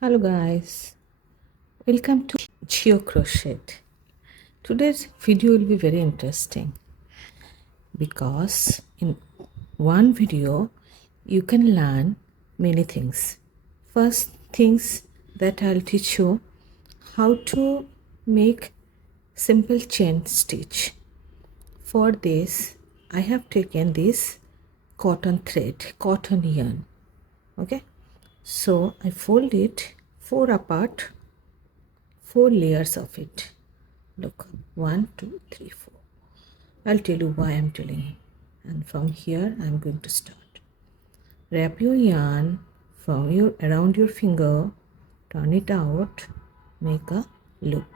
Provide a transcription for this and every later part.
Hello guys, welcome to Geo Crochet. Today's video will be very interesting because in one video you can learn many things. First things that I'll teach you how to make simple chain stitch. For this I have taken this cotton thread, cotton yarn. Okay, so I fold it four apart, four layers of it. Look, 1 2 3 4. I'll tell you why I'm telling you. And from here I'm going to start. Wrap your yarn from your around your finger, turn it out, make a loop.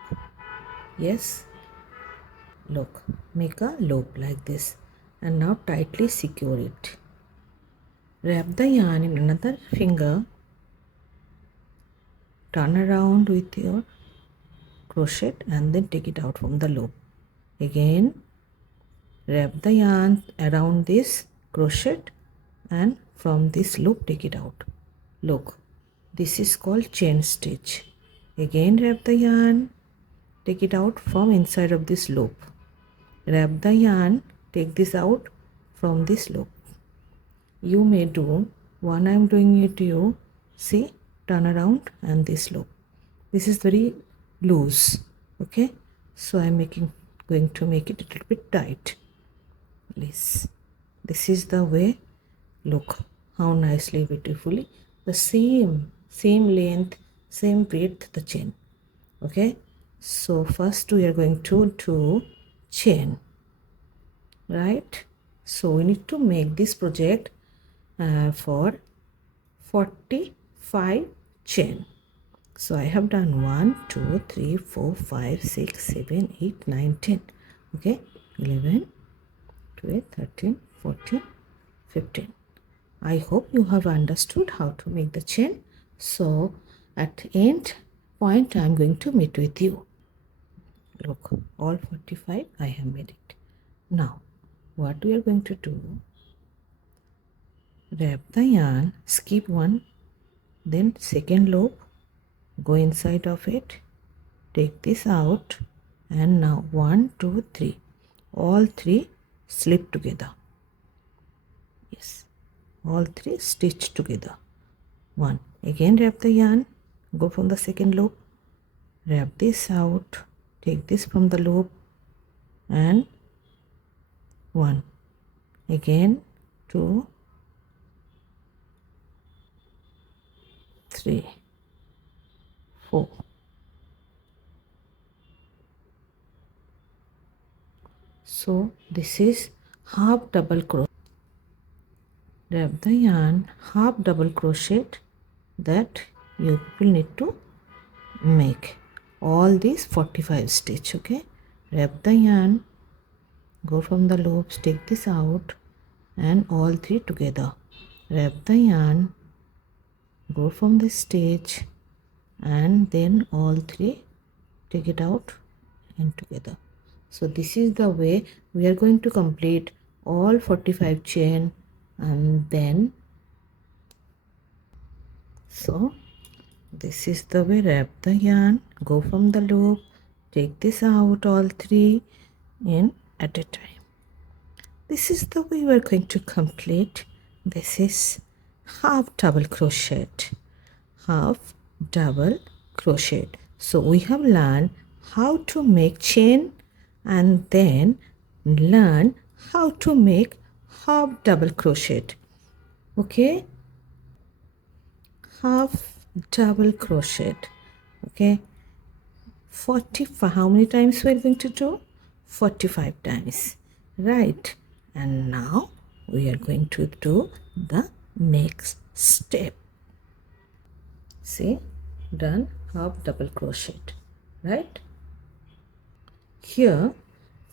Yes, look, make a loop like this, and now tightly secure it. Wrap the yarn in another finger, turn around with your crochet and then take it out from the loop. Again, wrap the yarn around this crochet and from this loop take it out. Look, this is called chain stitch. Again, wrap the yarn, take it out from inside of this loop. Wrap the yarn, take this out from this loop. You may do one I am doing it to you. See, turn around and this loop. This is very loose. Okay, so I am going to make it a little bit tight. This is the way. Look how nicely, beautifully the same length, same breadth the chain. Okay, so first we are going to do chain, right? So we need to make this project for 45 chain. So I have done 1 2 3 4 5 6 7 8 9 10. Okay, 11 12 13 14 15. I hope you have understood how to make the chain. So at the end point I am going to meet with you. Look, all 45 I have made it. Now what we are going to do, wrap the yarn, skip one, then second loop, go inside of it, take this out, and now 1 2 3, all three slip together. Yes, all three stitch together. One, again wrap the yarn, go from the second loop, wrap this out, take this from the loop, and 1, again 2 3 4. So this is half double crochet. Wrap the yarn, half double crochet that you will need to make all these 45 stitch. Okay, wrap the yarn, go from the loops, take this out, and all three together. Wrap the yarn, go from this stitch, and then all three take it out and together. So this is the way we are going to complete all 45 chain. And then so this is the way, wrap the yarn, go from the loop, take this out, all three in at a time. This is the way we are going to complete. This is half double crochet, half double crochet. So we have learned how to make chain and then learn how to make half double crochet. Okay, half double crochet. Okay, 45. How many times we are going to do? 45 times, right? And now we are going to do the next step. See, done half double crochet, right? Here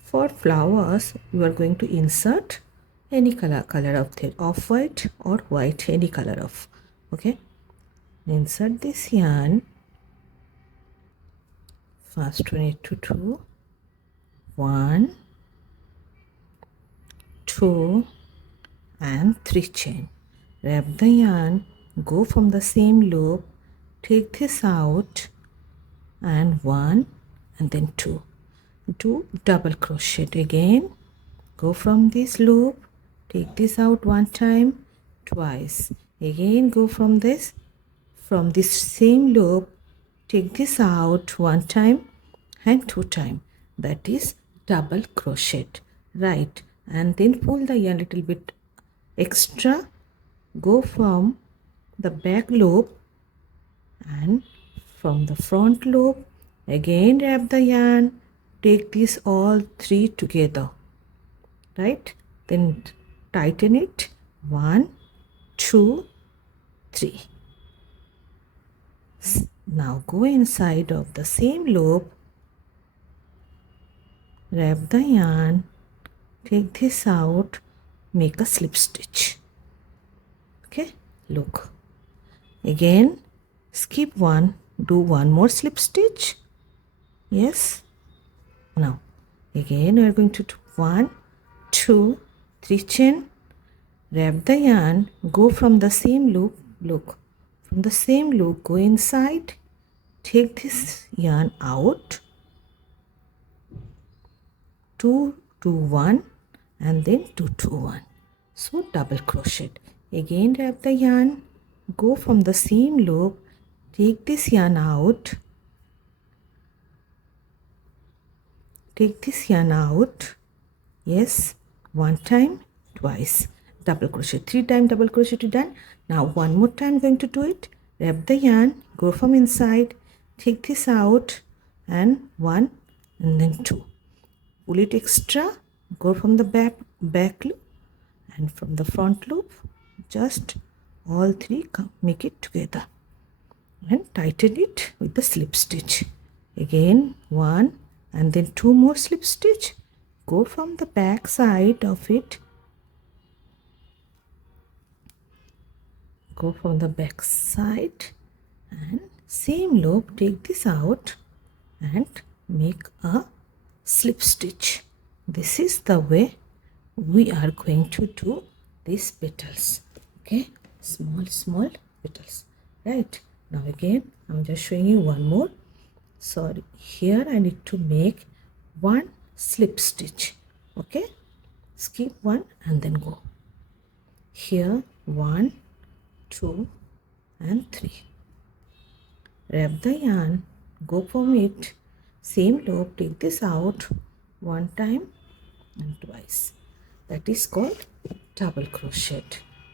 for flowers we are going to insert any color of thread, off white or white, any color of. Okay, insert this yarn. First we need to do 1 2 and 3 chain. Wrap the yarn, go from the same loop, take this out, and 1 and then 2. Do double crochet again. Go from this loop, take this out 1 time, twice. Again go from this same loop, take this out 1 time and 2 time. That is double crochet, right? And then pull the yarn little bit extra, go from the back loop and from the front loop, again wrap the yarn, take these all 3 together, right? Then tighten it, 1, 2, 3. Now go inside of the same loop, wrap the yarn, take this out, make a slip stitch. Okay, look. Again, skip 1, do 1 more slip stitch. Yes. Now, again we are going to do 1, 2, 3 chain, wrap the yarn, go from the same loop, look. From the same loop, go inside, take this yarn out, 2, 2, 1 and then 2, 2, 1. So double crochet. Again wrap the yarn, go from the same loop, take this yarn out, take this yarn out, yes, 1 time, twice, double crochet, 3 times double crochet done. Now 1 more time going to do it, wrap the yarn, go from inside, take this out and 1 and then 2, pull it extra, go from the back loop and from the front loop, just all 3 make it together and tighten it with the slip stitch. Again 1 and then 2 more slip stitch, go from the back side of it, go from the back side and same loop, take this out and make a slip stitch. This is the way we are going to do these petals. Okay, small petals, right? Now again I'm just showing you one more. Sorry, here I need to make 1 slip stitch. Okay, skip 1 and then go here, 1, 2 and 3, wrap the yarn, go from it, same loop, take this out 1 time and twice. That is called double crochet.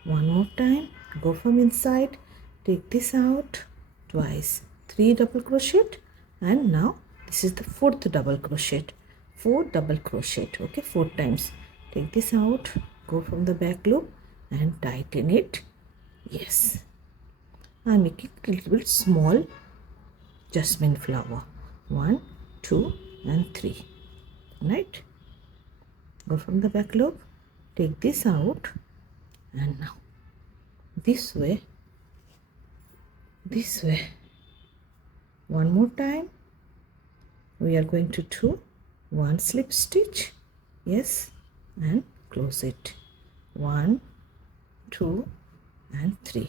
1 more time, go from inside, take this out twice, 3 double crochet, and now this is the 4th double crochet, 4 double crochet. Okay, 4 times. Take this out, go from the back loop and tighten it. Yes, I'm making a little bit small jasmine flower, 1, 2 and 3, right? Go from the back loop, take this out, and now this way, 1 more time we are going to do 1 slip stitch, yes, and close it, 1, 2 and 3,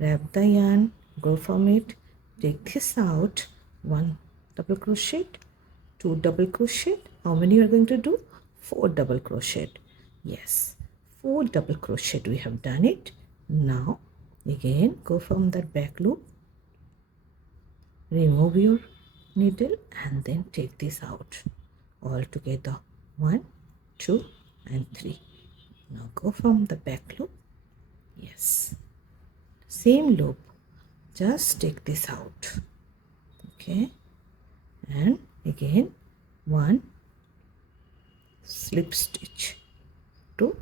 wrap the yarn, go from it, take this out, 1 double crochet, 2 double crochet. How many you are going to do? 4 double crochet. Yes, 4 double crochet we have done it. Now again go from that back loop, remove your needle and then take this out all together, 1, 2 and 3. Now go from the back loop, yes, same loop, just take this out, okay, and again 1 slip stitch to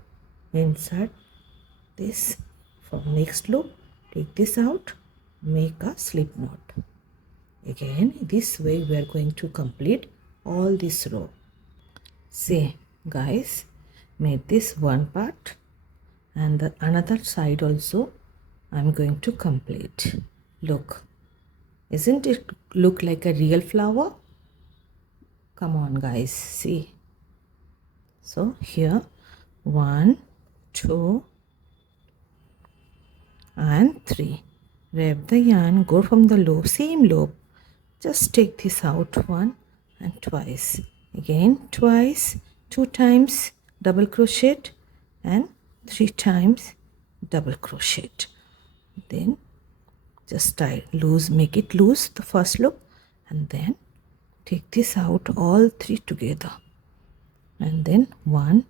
insert this. From next loop, take this out, make a slip knot. Again this way we are going to complete all this row. See guys, made this one part and the another side also I'm going to complete. Look, isn't it look like a real flower? Come on guys, see. So here 1, 2 and 3, wrap the yarn, go from the loop, same loop, just take this out one and twice, again twice, 2 times double crochet and 3 times double crochet. Then just tie loose, make it loose the first loop, and then take this out all 3 together, and then 1,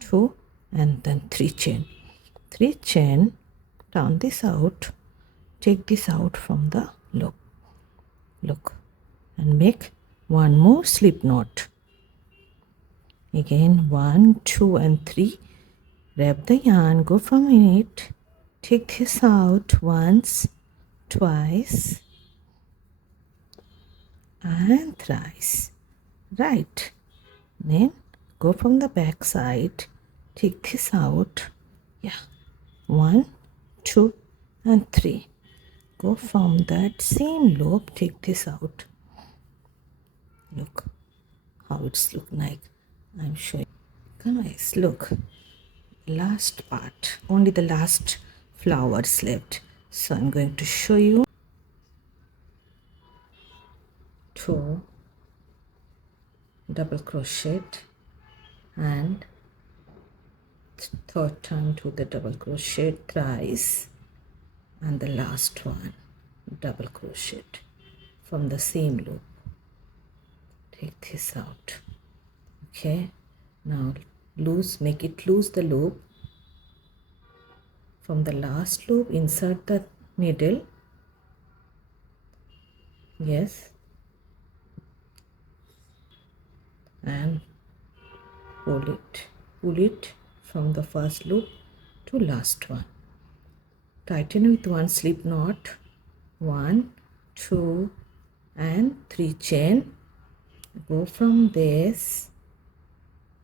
2 and then 3 chain, 3 chain, turn this out, take this out from the loop, look, and make one more slip knot, again 1, 2 and 3, wrap the yarn, go from it, take this out once, twice and thrice, right, then go from the back side, take this out, yeah, 1, 2 and 3, go from that same loop, take this out, look how it's look like. I'm showing, guys, look, last part, only the last flowers left, so I'm going to show you. 2 double crochet and third time to the double crochet thrice, and the last one double crochet from the same loop, take this out, okay, now loose, make it loose the loop, from the last loop insert the needle, yes, and pull it from the first loop to last one, tighten with one slip knot, 1, 2 and 3 chain, go from this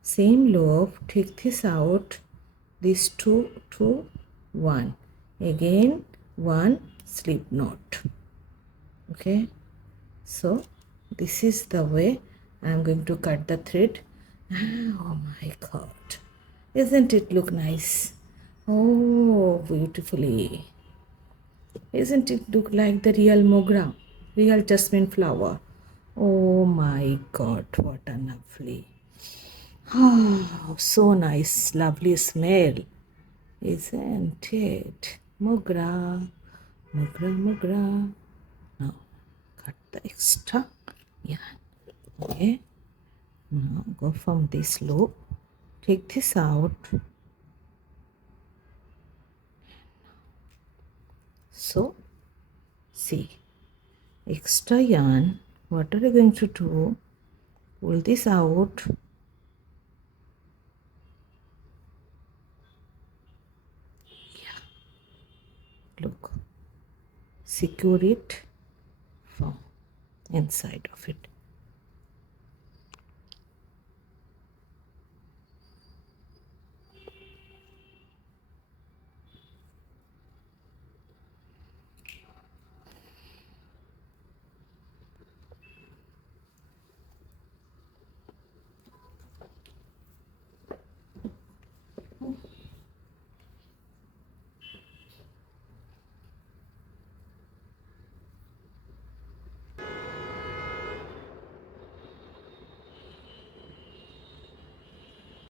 same loop, take this out, these 2 to 1, again 1 slip knot, okay, so this is the way I'm going to cut the thread. Oh my god, isn't it look nice? Oh, beautifully, isn't it look like the real mogra, real jasmine flower? Oh my god, what a lovely, oh, so nice, lovely smell, isn't it? Mogra, mogra, mogra. Now cut the extra yarn, okay, now go from this loop, take this out, so see, extra yarn, what are you going to do, pull this out, look, secure it from inside of it,